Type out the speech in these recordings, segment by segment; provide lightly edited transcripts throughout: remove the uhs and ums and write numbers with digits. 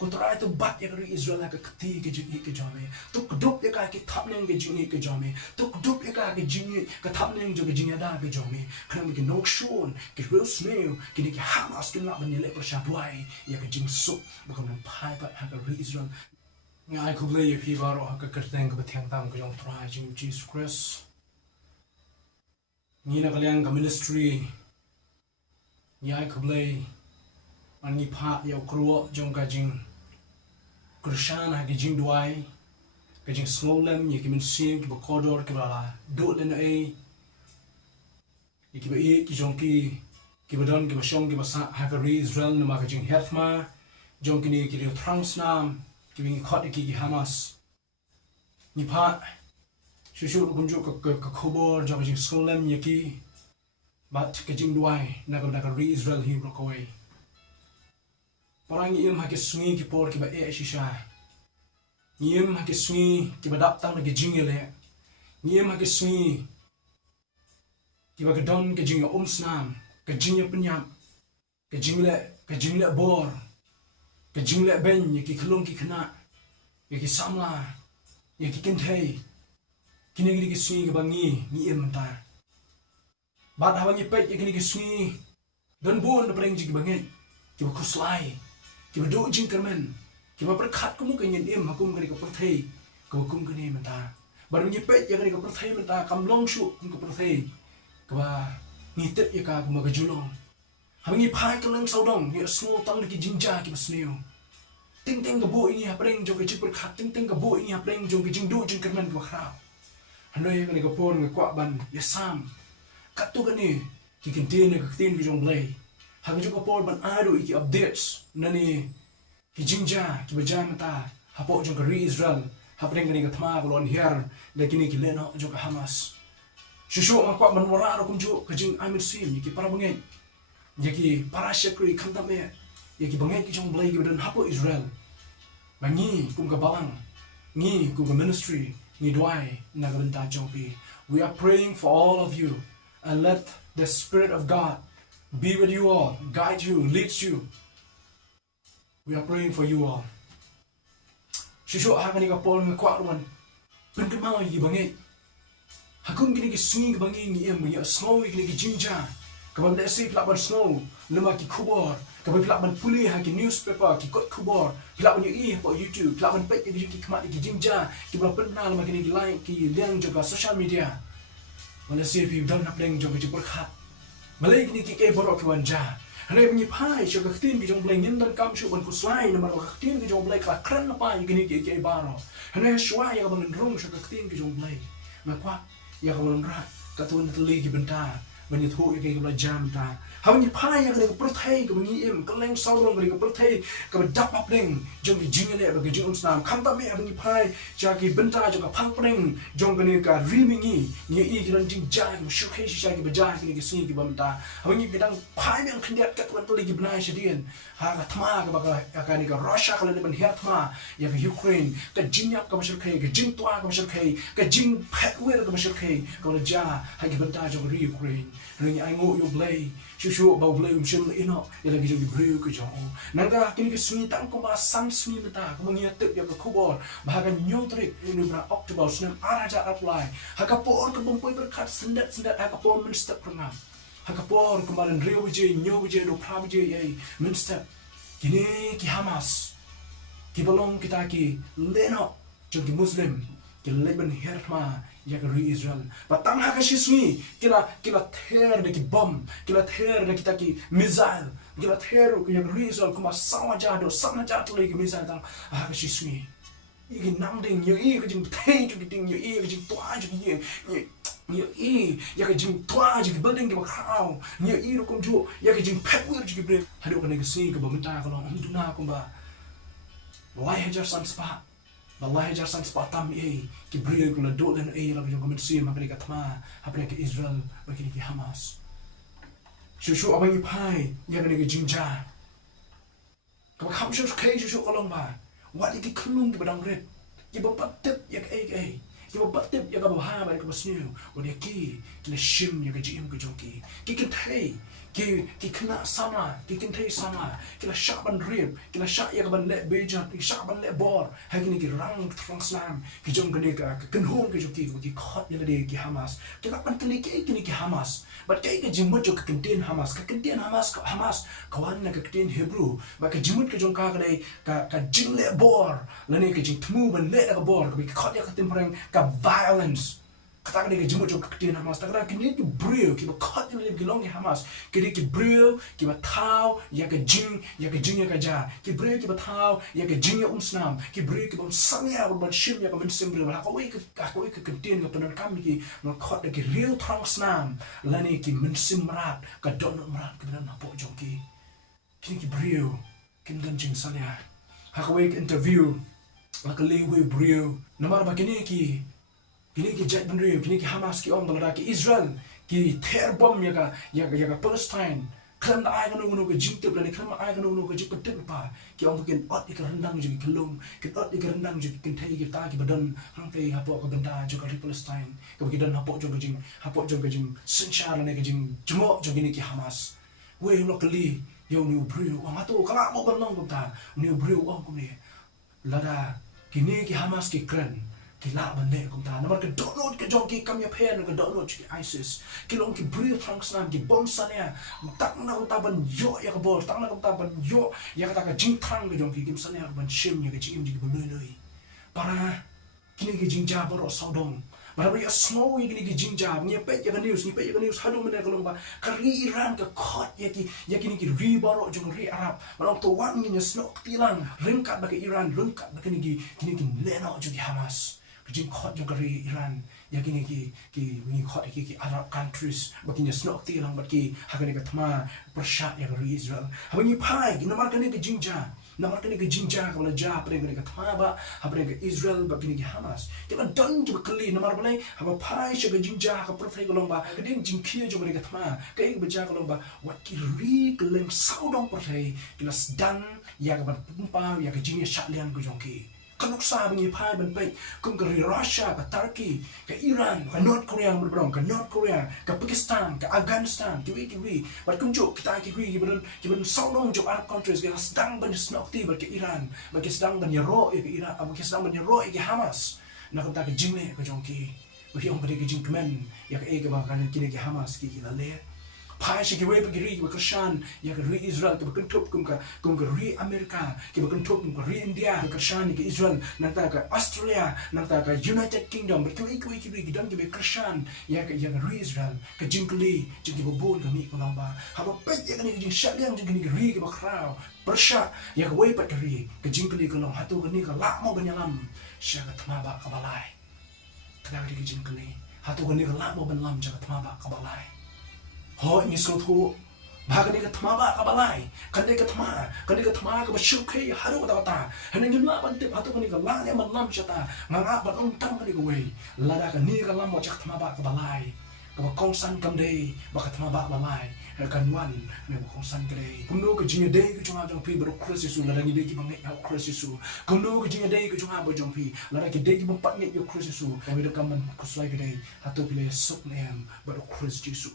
ko try to bat ya ri Israel ka kti ke jing ke jame to kdup ya ka ki thap neng ke jing ke jame to kdup ya ka ke jing ka thap neng jo ke jing da ke jame kana mi ke nok shon ke real snail ke ni ke Hamas ke la ban le pro sha duai ya ke jing so ba kan pai ba ha ka ri Israel ngai ko ble ye pi baro ha ka kerteng ka bathiang tam ko jong try jing Jesus Christ ni na kalian ka ministry ngai ko ble ani pha yo kruo jong ka jing Krishan ha ke jing duai ka jing snolem ye ke min sim ke kodor ke bala do len e ye ke be ki jong ki badon ke bashong ke basa ha ka ri Israel na ma ka jing THMA jong ki ni ki ri transnam ki bin khot ki Hamas ni pha shushu kunju ka khobor jong jing snolem ye ki bat ke jing duai na ka ri Israel hi ro ko e Parang iem hake sungi ki por ki ba shisha. Iem hake sungi ki ba dap tang ke jingele. Iem hake sungi ki ba gedon ke jinga snam, ke jinga penyam, ke jingle bor, ke jingle ben ye ki kelung ki kena, ye ki samla, ye ki kentei. Kini ki sungi ki ba ni iem menta. Bat hawang ye pet ye kini ki sungi don bon da preng ji ki ba ngai, ki ba kuslai. Kita do jing kermen, kita berkat kamu kenyan em hakum kani keperthai, kau hakum kani menta. Baru nyepet ya kani keperthai menta, kam longshu kum keperthai, kau ngitet ya kau kamu kejulong. Hamingi pai kelang saudong, ya semua tang lagi jinja kita seneu. Ting ting kebo ini apreng jong kecik berkat, ting ting kebo ini apreng jong kecik do jing kermen kau kau. Hanoi kani kepon ngekuat ban, ya sam. Katu kani kikintin ya kikin kejong blay. Hagi juga Paul ban ado iki updates nani ki jingja ki bajam ta hapo jong ri Israel hapreng ni ka thma kolon hier lekini ki leno jong Hamas shushu ma kwa ban wara ro kumju ka jing amir sim ki para bangai yaki para shekri khanta me yaki bangai ki jong blai ki dan hapo Israel bangi kum ka balang ni kum ka ministry ni DUWAI na ka benta jong pi we are praying for all of you and let the Spirit of God be with you all, guide you, lead you. We are praying for you all. Shushu hakani ka pol nga kwa ruan. Pen kemau yi bangai. Hakum kini ki sungi bangai ni em ya snow kini ki jinja. Kaban da si plaban snow, lema ki kubor. Kaban plaban puli ha ki newspaper ki kot kubor. Plaban yi po YouTube, plaban pek ki kmat ki jinja. Ki bla penna lema kini ki like ki liang juga social media. Wala si if you don't have playing juga ki berkat. Malay kini kike borok ke wanja. Hanai bunyi pai syo kaktin ki jong bleng dan kam syo ban kuslai na mar kaktin ki jong bleng ka kran na pai kini kike baro. Hanai shwa ya ban rong syo kaktin ki jong bleng. Ma kwa ya ka ban ra ka tun tli ki benta ban yithu ya ke bla jam ta. Ha bunyi pai ya ke prothai ke bunyi im keleng saurong ke prothai ke dap apling jong ki jingale ba ke jong snam kham ta me bunyi pai ja ki benta jong ka phang preng jong ke ka rimingi ni i ki ran jing jang shu khai shi ki ba ja ki ki singi ki banta ha bunyi bidang pai yang khendiat ka tuan tli ki bnai shadien ha ka thma ka ba ka ni ka Russia ka le ban her thma ya ka Ukraine ka jingyap ka ba shir khai ka jing twa ka ba shir khai ka jing phetwer ka ba shir khai ka la ja ha ki banta jong ri Ukraine ni ai ngo yo blay shushu bau blay shim ino ya lagi jong breu ke jong nanga kini ke suni tang ko ba sam suni meta ko mangia tep ya ko khobor bahaga nyotrik ini bra October snam araja apply ha ka por ko bompoi berkat sendat ha ka por minister pernam ha ka por kemarin reu je nyo je do pra je ye minister kini ki Hamas ki bolong kita ki leno jong ki muslim ki leben herma ya ke ri Israel batang ha ka shisui kila ther de ki bom kila ther de kita ki missile kila ther ko ya ke ri Israel kuma sama jado sama jado le ki missile tang ha ka shisui iki nam ding ye i ka jing thei ju ki ding ye i ka jing twa ju ki ye i ya ka jing twa ju ki building ki ba khao ye i ro kom ju ya ka jing pet wir ju ki bre ha do ka ne ka si ka ba menta ka lo du na ko ba lai hajar san spa Wallahi jar sang sepatam ki brio ko la do den la jong komensi ma ka thma hapre ke Israel ba ki Hamas shushu abangi pai ya ka jinja ka kham shu kai shushu kolong ba wa ki klung ki badang red ki ba patep ya ka ki ba patep ya ka ba ha ba ka basnu wa ki le shim ya ka jim ko joki ki thei ki kena sama, ki kintai sama, kila syak ban rib, kila syak ya ban le bejat, ki syak ban le bor, hagini ki rang Islam, ki jong gede ka kenhong ki joki ki khot ya gede ki Hamas, kila ban kini ki Hamas, bat kai ki jimut jo ka kenten Hamas, Hamas kawan na ka kenten Hebrew, ba ka jimut ki jong ka gede ka jing le bor, lani ki jing tmu ban le ka bor, ki khot ya ka temperang ka violence. Kata dia jemut jok ketian Hamas. Takkan kini tu brio, kita kat ni lebih long Hamas. Kini kita brio, kita tahu ya ke jing ya ke jar. Kita brio kita tahu ya ke jing ya Islam. Kita brio kita samia bershim ya ke mensimbri. Aku ke ketian ke penon kami ki nak ke real terang Islam. Lani ki mensim merat, ke donut merat ke penon apa joki. Kini kita brio, kita dan jing salia. Aku ke interview, aku lewe brio. Namar begini ki. Kini ki jat benri, kini ki Hamas ki tengah ki Israel ki ter bom ya ka Palestine. Kan ai kan ke jingtep dan kan ai kan ke jipet pa. Ki mungkin ot ik rendang juga kelung, ki ot ik rendang juga kentai ki ta ki badan hang kai hapo ka benda juga di Palestine. Ke bagian hapo juga jing senchar ne ke jing jemo juga ni ki Hamas. We locally yo new brew wang atu kala mo banong ko ta. New brew wang ko ni. Lada kini ki Hamas ki kren. Kila bende kum ta namar ke download ke joki kam ya pen ke download ki ISIS kilong ki brio Islam ki bom sania tak na ta ban yo ya ke bor tak na ta ban yo ya ka jing thang ke joki kim sania ban shim ya ke jing ji ban noi para kini ki jing ja bor saudong para ya snow ya kini ki jing ja ni pe ya news hadu men ke lomba kari Iran ke khot ya kini ki ri bor jong ri Arab malong to wan ni snow tilang ringkat ba ke Iran ringkat ba kini ki leno joki Hamas jing khot jo kari Iran ya kini ki khot ki Arab countries bakinya snok ti lang baki hakani ka thma persha ya kari Israel habani pai namar kani ki jingja ka bala ja pre ka thma ba habre ka Israel bakini ki Hamas kila don jo kali namar balai haba pai sha ka jingja ka profai ko lomba kadin jingkhia jo ka thma kai ba ja ko lomba wat ki ri keleng saudong profai kila sedang ya ka pumpa ya ka jingnya sha lian ko jongki kanok sa bingi pai ban pai kung ka Russia ka Turkey ka Iran ka North Korea berberong ka North Korea ka Pakistan ka Afghanistan kiwi bat kung jo kita kiwi kiban saudong jo Arab countries ka sedang ban snokti bat ka Iran bat ka sedang ban yaro ka Iran ab ka sedang ban yaro ka Hamas na kung ta ka jingle ka jongki ba yung ka jingkmen ya ka ba ka kini ka Hamas ki kilale pai shi kiwe pagiri ba Krishan ya ka ri Israel ka kentup kum ka ri Amerika ki ba kentup kum ka ri India ka Krishan ki Israel nang ta ka Australia nang ta ka United Kingdom ba kiwi ki dan ki ba Krishan ya ka ri Israel ka jingkli jingi ba bon ka mi ko lamba ha ba pe ya ni jing sha liang jingi ni ri ka ba krao persha ya ka we pa ka ri ka jingkli ko long hatu ka ni ka la mo banyalam sha ka thma ba ka balai ka ri ka jingkli hatu ka ni ka la mo banyalam ja ka thma ba ka balai ho ni so thu baga ni ka thma ba ka balai kan ni ka thma ka ba shu khai haru ta ta han ni la ban te hatu ka ni ka la ne man lam chata nga ba ong tam ka ni ka we la da ka ni ka lam mo cha thma ba ka balai ka ba kong san kam dei ba ka thma ba balai kan wan ne ba kong san ka dei kum no ka jing dei ka chunga jong pi ba cross su la da ni dei ki ba ngai ya cross su kum no ka jing dei ka chunga ba jong pi la da ki dei ki ba pat ngai yo cross su ka we da kam man ku slai ka dei hatu pi le suk ne am ba cross su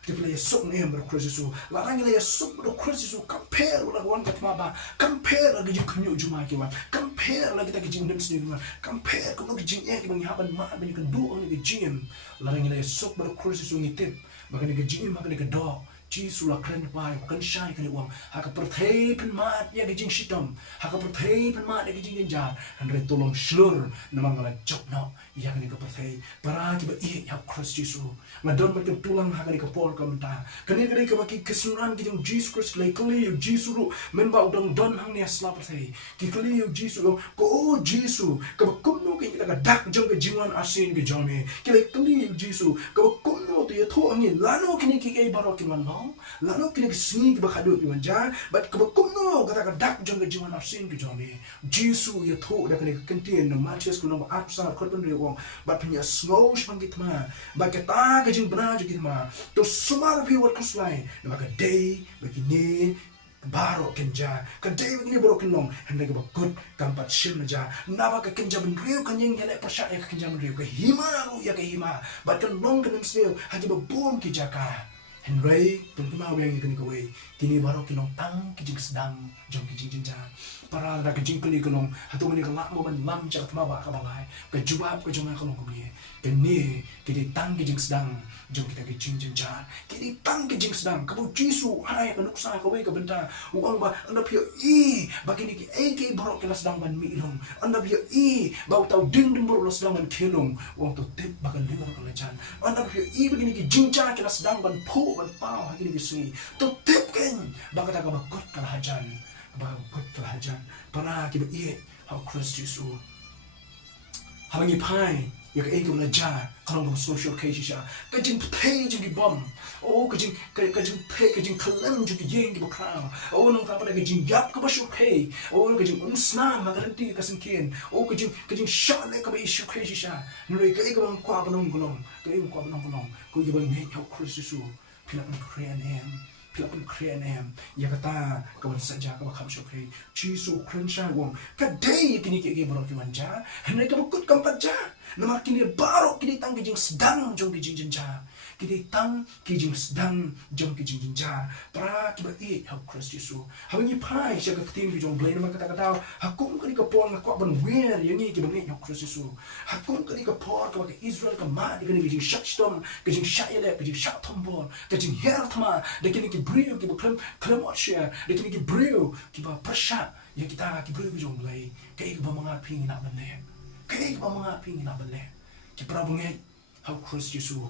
Tipo le sok ne ber Kristu la rang le sok ber Kristu compare la wan ka ba compare la gi kunyo juma ki wan compare la kita gi jing dem sini wan compare ko gi jing e ki bang haban ma ban kan du on gi jing la rang le sok ber Kristu ni tip ba kan gi jing ma kan gi do Jesus la kren pai kan shai kan wang ha ka perthei pen mat ya gi jing shitom ha ka perthei pen mat ya gi jing jar han re tolong slur namang la jok no ya kan gi perthei para ki ba i ya Christ Jesus ngadon ba kan tulang ha kan gi por ka mta kan gi ka ba ki kesuran gi jing Jesus Christ le kli Jesus ru men ba udang don hang ni asla perthei ki kli Jesus ko o Jesus ka ba kum no ki ka dak jong gi jingwan asin gi jome ki le kli Jesus ka ba kum no to ya tho angin lano kini ki e baro ki man lalu kini kesini kita berkado di wajah, but kebakumno kata kadak jangga jiwan arsin ke jami. Jisu ya tho dah kini kentian nama Yesus kuno bersar korban riwang, but punya snow shang kita mah, but kita kejing benar juga kita mah. To semua piwat kuslai, nama kedai begini baru kenja, kedai begini baru kenong, hendak kebakut kampat shim aja. Nama kekenja benriu kenyang yalek percaya kekenja benriu ke hima lu ya ke hima, but kenong kenem sel haji babom kijaka. Henry pengkemau yang kini kawai kini baru kinong tang kijing sedang jong kijing jinja para da kijing kini kinong hatu meni kelak mo ban lam cak tma ba ka balai ke jubab ke jonga kinong kumi kini kini tang kijing sedang jong kita kijing jinja kini tang kijing sedang kabu jisu hai ka nuksa kawai ka benta uang ba anda pio bagi ni ki ke baru kila sedang ban mi long anda pio bau tau ding baru sedang ban kilong uang tu tip bagan liur kalajan anda pio bagi ni ki jinja kila sedang ban pu ban pau hari ni sini tu tip kan baka ta ka bakut kalajan bakut kalajan para ki ba how Christ Jesu habangi pai ya ka ego na ja kalong social case siya kajing page di bom kajing pay kajing kalam ju yeng di bakra nang ka pa kajing yap ka ba sure pay kajing unsna magaranti ka singkin kajing shot le ka ba issue case siya nuri ka ego ang kwa banong gulong ka ego kwa banong gulong ko ibang how Christ Jesu pilapan Krianem ya kata kawan saja ka bakam syukri Jesu krensha wong kadai kini ke baru ki wanja henai ka bukut kampat ja namar kini baru kini tang kijing sedang jong kijing jenja kini tang kijing sedang jong kijing jenja para kiba how Christ Jesu habangi pai sya ka tim jong blai namar kata hakum kini ka pon ngakwa ban wer yangi kiba how Christ Jesu hakum kini ka por ka Israel ka ma kini kijing shakstom kijing shayele kijing shatombo kijing hertma de kini brio ki klem share de kini ki brio ki ba prasha ya kita ki brio jong blai kai ba mga ping na banne kai ba mga ping na banne ki prabunge how Christ Jesu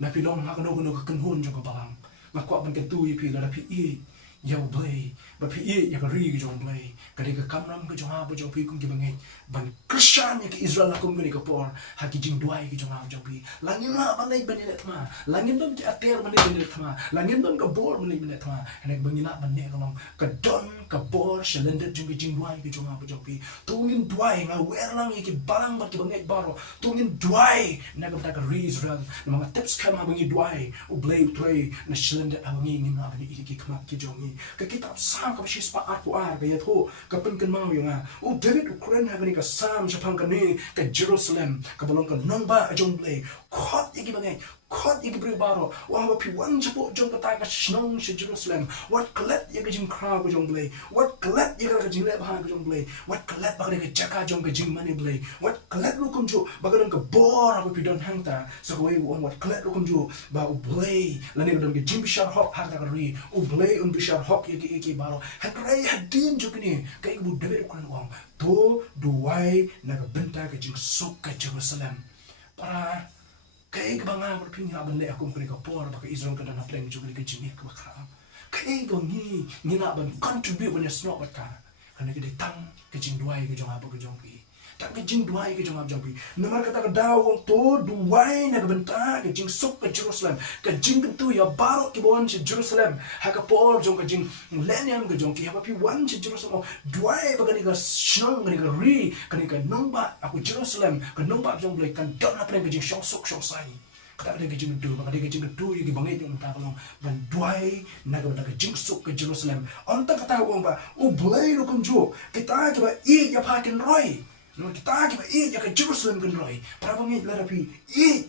na pilong ha kano ka kanhon jong ka bang makwa ban ka tu pi la pi ya blai ba pi ya ka ri jong blai ka de ka kamram ka jong ha ba jong pi kum ki bangai ban Christian ya ki Israel la kum ni ka por ha ki jing duai ki jong ha jong pi langin la banai ban ni thma langin don ki ater ban ni thma langin don ka bor ban ni thma ene ka bangina ban ne long ka don ka bor shalender jong ki jing duai ki jong ha ba jong pi tungin duai nga wer lang ki barang ba ki bangai baro tungin duai na ka ka ri Israel na mga tips ka ma bangi duai u blai tray na shalender abangi ni ma ban ni ki kmak ki jong ka kitab sam ka shis pa ar ka yatho ka pen kan mau yunga u David Ukraine ha ni ka sam japang ka ni ka Jerusalem ka balong ka nongba ajong play khot igi bangai khot igi bri baro wa ha pi wan chapo jong ka ta ka shnong shi Jerusalem what collect ya ka jing crowd ka jong play what collect ya ka jing le ba ka jong play what collect ba ka jaka jong ka jing money play what collect lu kum jo ba ka ka bor ha pi don hangta so ko what collect lu kum jo ba u play la ni ka don ka jing bishar hok ha ka ri u play un bishar hok iki baro ha krai hadin jo kini kai bu David Ukraine wang to DUWAI na ka BYNTA ka jing sok ka Jerusalem para kai ka banga berping ha ban le aku kini ka por ba ka Israel ka dan plan jo ka jing ka bakra kai go ni na ban contribute ban snot ba ka kana ka ditang ka jing DUWAI ka jong apa ka jong pi tak ka jing DUWAI ka jong apa jong pi namar kata ka dawong to DUWAI na ka BYNTA ka jing sok ka Jerusalem ka jing tu ya baro ki bon si Jerusalem ha ka por jong ka jing lenian ka jong ki ha pi wan si Jerusalem DUWAI ba ka shnong ka ri ka nomba aku Jerusalem ka nomba jong blai kan don na plan ka jing shong sok shong sai kata ka jing du ba ka jing du yi bangai jong ta kalong ban DUWAI na ka jing sok ka Jerusalem on ta kata wong ba u blai ro kun jo kita ka ba ya pa ken roi no kita ka ya ka Jerusalem kan roi para bangai la pi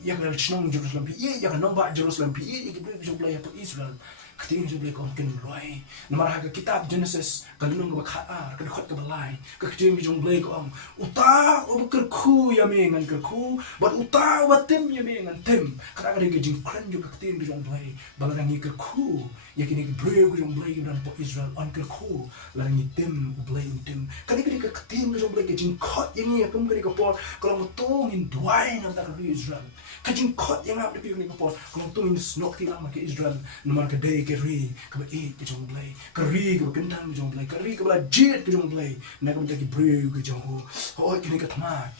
ya ka shnong Jerusalem pi ya ka nomba Jerusalem pi ya ka jong blai pa Israel kating jo blai kon ken roi namar ha ka kitab Genesis kalunong ba khaar ka khot ka balai ka kating jong blai ko uta o ker khu ya me ngan ker khu but uta wa tim ya me ngan tim ka ka jing kran jo ka kating jong blai balang ni ker khu ya kini breu jong blai dan po Israel on ker khu la ni tim blai tim kani ka kating jong blai ka jing khot ini ya kum ka por kalau tong in DUWAI na ta ka Israel ka jing khot yang ap ni ka por kalau tong in snok ti lang ka Israel namar ka day ka ri ka ba ka jong blai ka ri ka kentang jong blai ka ri ka bala jet ka jong blai na ka ki breu ka jong ho kini ka thma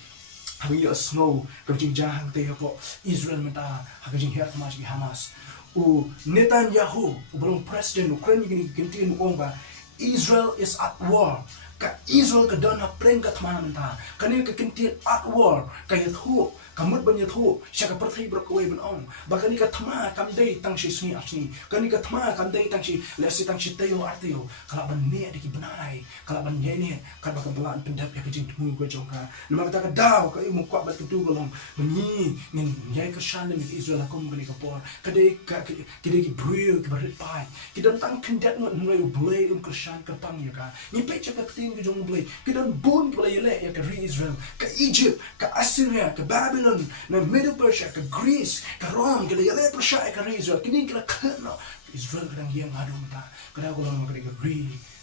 habi ya snow ka jing jahang te po Israel mata ha ka jing her thma si Hamas u Netanyahu u belum presiden Ukraine kini kintin ong ba Israel is at war ka Israel ka don ha preng ka thma menta kani ka kinti at war ka yathu kamut ban yathu sya ka prathai bro ko ban ong ba kani ka thma kam dei tang shi sni asni kani ka thma kam dei tang shi lesi tang shi tayo artio kala ban ne de ki banai kala ban ye ne ka ba ka balan pendap ya ka jing tmu ko jong ka nama ka daw ka imu kwa ba tu golong ni ngin ye ka shan ni Israel kom bani ka por ka dei ka ki dei ki brio ki barit pai ki don tang kindat no ngai blay ka shan ka pang ya ka ni pe cha ka tin ki jong blay ki don bun blay le ya ka Israel ka Egypt ka Assyria ka Babylon na Middle Persia ka Greece ka Rome ka le Persia ka Israel kini ka kana Israel ka dang yang adu mata ka ko lang ka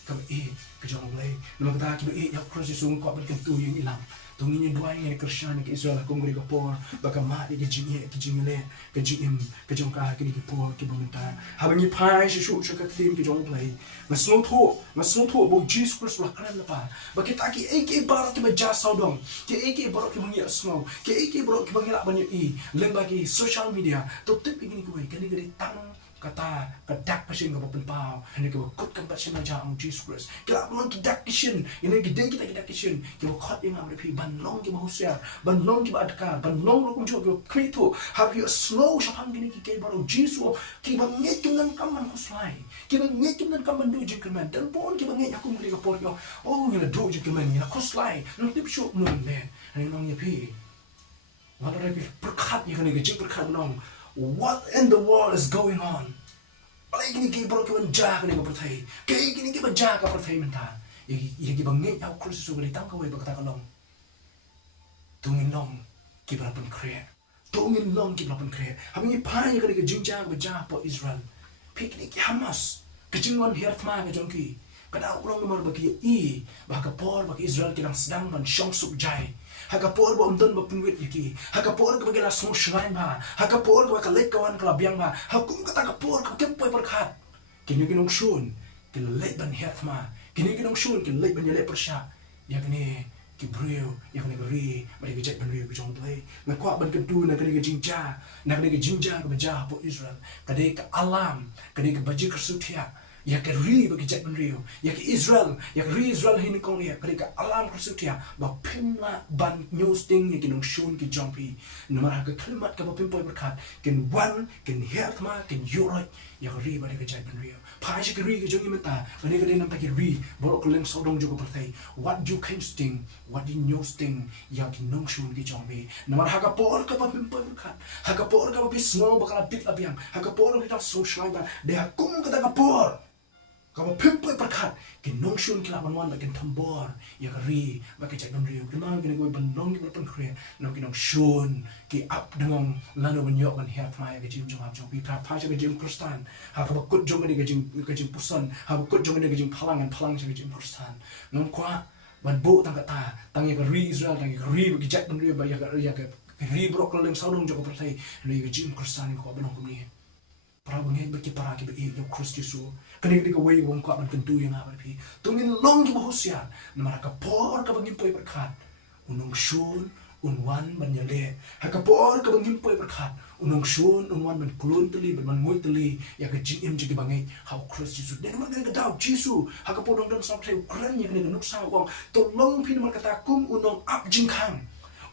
ka ka jong blay no ka ki ya cross sung ko ba kan tu yung ilang tungin yung DUWAI nga Kristiyan ka Israel kung gari ka por baka maadi ka jingye ka jingyle ka jingim ka jong ka kini ki por ki BYNTA habang ni pai si shu ka tim ki jong play masno tho bo Jesus Christ la kran pa bakit aki ek bar ki ba ja saudong ki ek bar ki bangi asno ki ek bar ki bangi la banyi i lembagi social media to tip igini ko kani gari tang kata kedak pasien ka papen pau ini ka kut kan pasien aja ang Jesus Christ kila belum kedak kishin ini gede kita kedak kishin ki khot yang amre phi ban long ki bahusya ban long ki adka ban long ro kum jo ki kritu have you slow shapang gini ki ke baro Jesus ki bang nget kan kaman kuslai ki bang nget kan kaman du jing kan dan pon ki bang nget aku ngri ka por yo oh ngila du jing kan ngila kuslai nang tip shu nun le ani nong ye phi wala ra pi perkhat ye kan ke jing perkhat nong what in the world is going on? Alay kini ki bro ki ja kini ko perthai. Kay kini ki ba ja ka perthai menta. Yagi bangit au kursi so gali tang ka we ba ka long. Tungin long ki ba pun kre. Tungin long ki ba pun kre. Habi pa ya kini ki jinja ba ja po Israel. Piknik ki Hamas. Kejingwan hertma ka jongki. Kada ulong nomor bagi i ba ka por ba Israel ki dang sedang ban syong suk jai. Hakapor ba umdon ba pinwit yaki hakapor ka bagila sung shrine ba hakapor ka kalek kawan kalabyang ba hakum ka takapor ka kempoy perkhat kini ginong shun kilay ban hertma kini ginong shun kilay ban yele persya ya kini kibrio ya kini ri ba di jet ban ri jong play na kwa ban kedu na kini jinja ka baja po Israel kadai ka alam kadai ka baji kersutia ya ke ri bagi jet ban rio ya ke Israel hini kong ya kadika alam kersutia ba pimna ban news ting ya kinong shun ki jompi nomor ka kalimat ka ba pimpoy berkat kin wan kin hertma kin yorot ya ke ri bagi jet ban rio pa shi ke ri ke jongi menta bani ka din nam ta ki ri borok leng sodong jo ko perthai what you can sting what you news ting ya kinong shun ki jompi nomor ka por ka ba pimpoy berkat ka por ka ba pisno bakala bit labiang ka por ka social ba de hakum ka ta por kamu pimpoy perkat kinong shun kilaban wan bakin tambor ya kari baki cek ban riu kinang kini gue bandong ki berpen kre nang kinong shun ki up dengan lano menyok kan hiat maya ke jim jong jong pi pra pa ke jim Kristen ha ka kut jong ni ke jim pusan ha kut jong ni ke jim palang ke jim Kristen nang kwa ban bo tang kata tang ya kari Israel tang ya kari baki cek ban riu ba ya ke ri brok lem saudong jong pertai ni ke jim Kristen ko banong ko ni para bangin baki para ki be yo Kristisu kani ka way wong ko ban kentu yang apa pi tungin long ki bahusya namara ka por ka bangin poy berkat unong shun unwan ban yale ha ka por ka bangin poy berkat unong shun unwan ban kulun teli ban ngoi teli ya ka jim jigi bangai how Kristisu den man ka daw jisu ha ka por dong sam thai ukran ya kani nuk sa wong to long pi namar kata kum unong up jing khang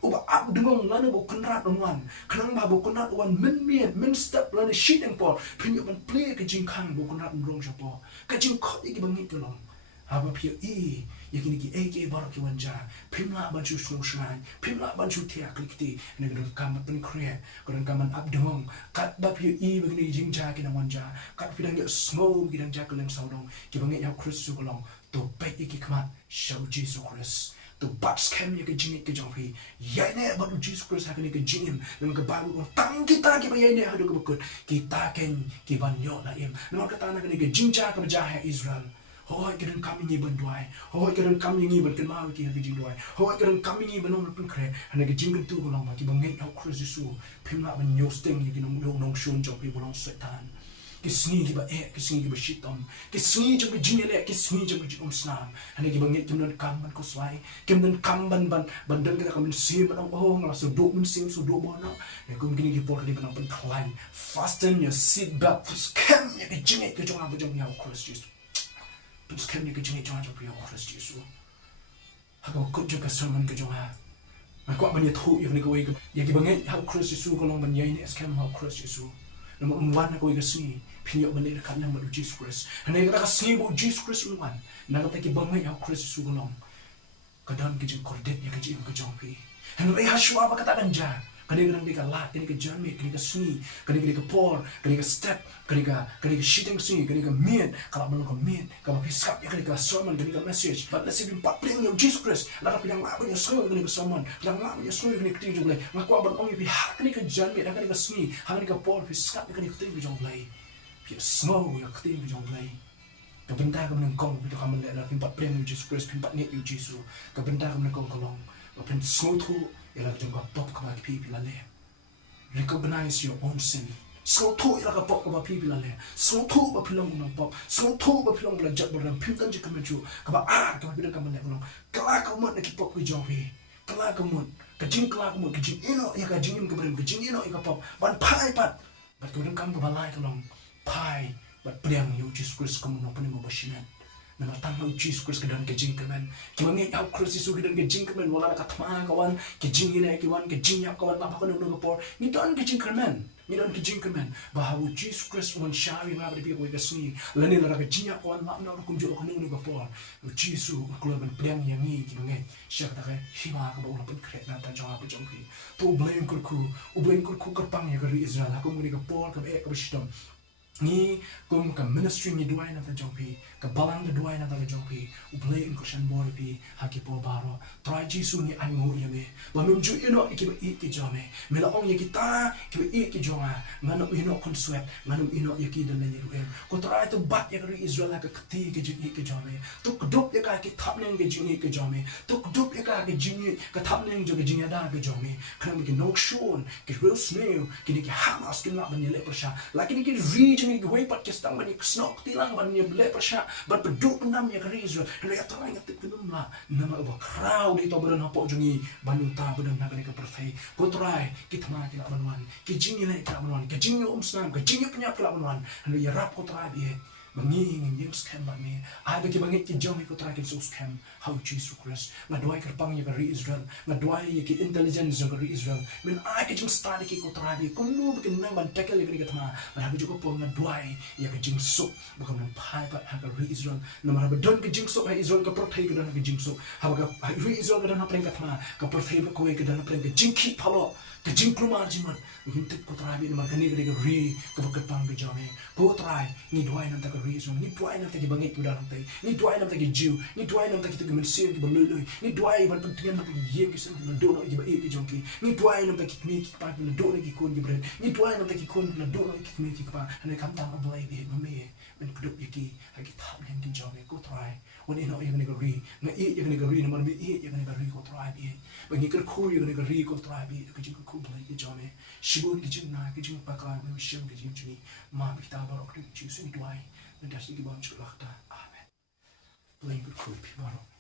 uba ab dungong lana bo kenrat onwan kenang ba bo kenrat wan men step lana shit and pol pinyo ban play ka jingkang bo kenrat mrong japo ka jing khot iki bangi kelong haba pio i yakini ki ake baro ki wanja pimla ban chu sung shran pimla ban chu tia klikti ne gdon kam pen create gdon kam ab dungong kat ba pio i bagni jingja ki na wanja kat pidang ya smoke ki dang jakeleng saudong ki bangi ya Christ kolong to pe iki kmat show Jesus Christ to bat scam ya ke jingit ke jongpi ya ne ba Jesus Christ hakani ke jingim nang ke baru tang kita ki ba ya ne hadu ke bukut kita ken ki ban yo la im nang kata na ke jingja ke jah Israel hoi keren kami ni ban DUWAI hoi keren kami ni ban kenal ki ke jing DUWAI hoi keren kami ni ban pun kre hana ke jing tu ko long ma ki bangai au Christ Jesu pimla ban yo sting ki nong shun jongpi bolong setan kisni ki ba kisni ki ba shitom kisni jong ki jinele kisni jong ki snam hane ki bangit kimdan kamban ko slai kimdan kamban ban dan ka kamin sim ban oh ngala so do min sim so do bona ne kum gini ki por ki ban ban climb fasten your seat belt scam ya ki jinge ki jong ab jong ya Christ Jesus scam ya ki jinge jong ab ya Christ Jesus ko kut jo ka sermon ke jonga ma kwa ban ye thu ye ni ko ye ki bangai how Christ Yesu ko long ban ye ni scam how Christ Yesu na mo wan ko ye si pinyo ban le kan na mo Jesus Christ na ye ka si bo Jesus Christ wan na ka ki bangai how Christ Yesu ko long kadang ki jing kordet ye ka jing ko jong pi han re ha shwa ba ka ta ganja kani ka ka lat kani ka jamit kani ka suni kani ka por kani ka step kani ka shitting suni kani ka miet kala ban ka miet ka piskap ya kani ka sermon kani ka message but let's even pat bring you Jesus Christ la ka pinang ma ban ya sermon kani ka sermon pinang ma ban ya sermon kani ka ting jong lai ngakwa ban ong pi ha kani ka jamit kani ka suni ha kani ka por piskap kani ka ting jong lai pi snow ya ka ting jong lai ka benda ka ban kong pi ka man la pin pat bring you Jesus Christ pin pat net you Jesus ka benda ka ban kong kolong ka pin snow thu ila jong ka pop ka people la le recognize your own sin so to ila ka pop ka people la le so to ba pilong ng pop so to ba pilong la jat ba pin kan ji ka meju ka ba ka ba ka man le kala ka mo na ki pop ki jopi kala ka mo ka jing ino ya ka jing ka ka jing ino ka pop ban pai pat ba ka kam ba lai ka long pai ba priang you Jesus Christ ka mo no pa ni mo ba shinan na matang Jesus Christ kedan ke jing kemen kimangi au Christ Yesu kedan ke jing kemen wala ka thma kawan ke jing ina ke wan ke jing ya kawan ba ka no no por ni don ke jing kemen ni don ke jing kemen ba hu Jesus Christ wan shawi ma ba bi ko ke suni lani la ka jing ya kawan ma no ku jo ka no no por Jesus ko ban priang yang ni kimangi syak ta ke hiwa ka ba ula pen kret na ta jong apa jong pi to blame ku ka pang ya ka Israel ha ko ngi ka por ka ba ka ba ni kum ka ministry ni DUWAI na ta jongpi ka balang na DUWAI na ta jongpi uble in Christian body pi haki po baro try Jesus ni ai mo yame ba mim ju ino ikiba ki jome mela ong ye kita kiba ki jonga ngano ino konsuet ngano ino ye ki dan ni ruem ko try to bat ye ri Israel ka kati ki jome to dop ye ka ki thapnen ke jingi ke jome to dop ye ka ke jingi ka thapnen jo ke jinga da ke jome kan mi ke no shon ke real snail ki ni ke hamas ki la ban ye le persha lakini ki region ni gawai pat kestang bani snok tilang bani ble persha ban peduk nam ya kari Israel le atara ya tip kunum la nama ba crowd ito badan hapo jungi bani uta badan na ka perthai ko try kitma kila banwan ki jingi le kila banwan ki jingi snam ki jingi penyap kila banwan lu ya rap ko try bi mangi ngin scam ba me ai ba ki bangi ki jomi ko try ki so scam how Jesus Christ na doai kerpang ya kari Israel na doai ya ki intelligence ya kari Israel men ai ki jing study ki ko try bi kunu bikin nang ban tackle ya ki tama na ko ko po na doai ya ki jing so bukan man pai pa ha kari Israel na mar ba don ki jing so ha Israel ka prothai ka don ki jing so ha ba ka Israel ka don ha preng ka tama ka prothai ba ko ka don ha preng ka jing ki phalo ka jing krumar jiman hintip ko try bi na mar kani ka ri ka ba kerpang bi jome ko try ni doai na ta reason ni duai nam tagi bangit kuda nam tai ni duai nam tagi jiu ni duai nam tagi tagi mensin ki belului ni duai ban pentingan nam tagi yem ki sen na do no ki ba e ki jonki ni duai nam tagi mi ki pa na do no ki kun ki bren ni duai nam tagi kun na do no ki mi ki pa na kam tam ablai bi ma me ben kudup ki hagi thap yang ki jonki ko try when ino yang ni ri na e yang ni ri na mar bi e yang ni ri ko try bi bangi ker khu yang ni ri ko try bi ki jing ko blai ki jome shibun ki jing na ki jing pa ka me shim ki jing chini ma bi ta barok ki chu sin duai dan das die Gemeinde amen. Bling gut,